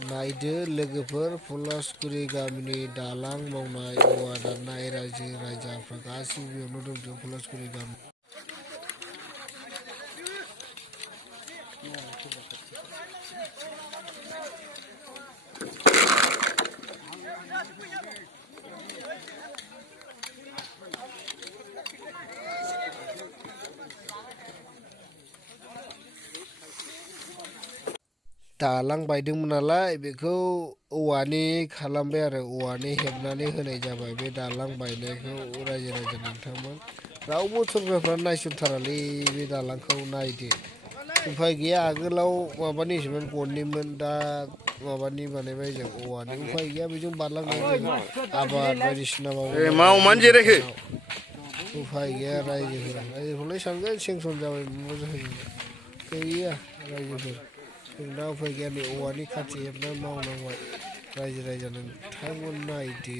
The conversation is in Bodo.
नायदो लोगोफोर पलासगुरि गामिनि दालां मावनाय औवा दाननाय रायजो राजाफ्रा गासिबो बेयावनो दंजोबो पलासगुरि गामि। दालां बायदोंमोन नालाय बेखौ औवानि खालामबाय आरो औवानि हेबनानै होनाय जाबाय। बे दालां बायनायखौ रायजो राजा नोंथांमोन रावबो सरकारफ्रा नायसनथारालै बे दालांखौ नायदो। उफाय गैया आगोलाव माबानिसोमोन गननिमोन दा माबानि बानायबाय जों औवानि उफाय गैया बेजों बारलांनाय जायो आबाद बायदिसिना मावनाय उफाय गैया रायजोफोरलाय सानगोन सेंसन जाबाय माबा जाबाय गैया रायजोफोर जों दा उफाय गैया नै औवानि खाथि हेबनानै मावनांबाय रायजो राजा नोंथांमोन नायदो।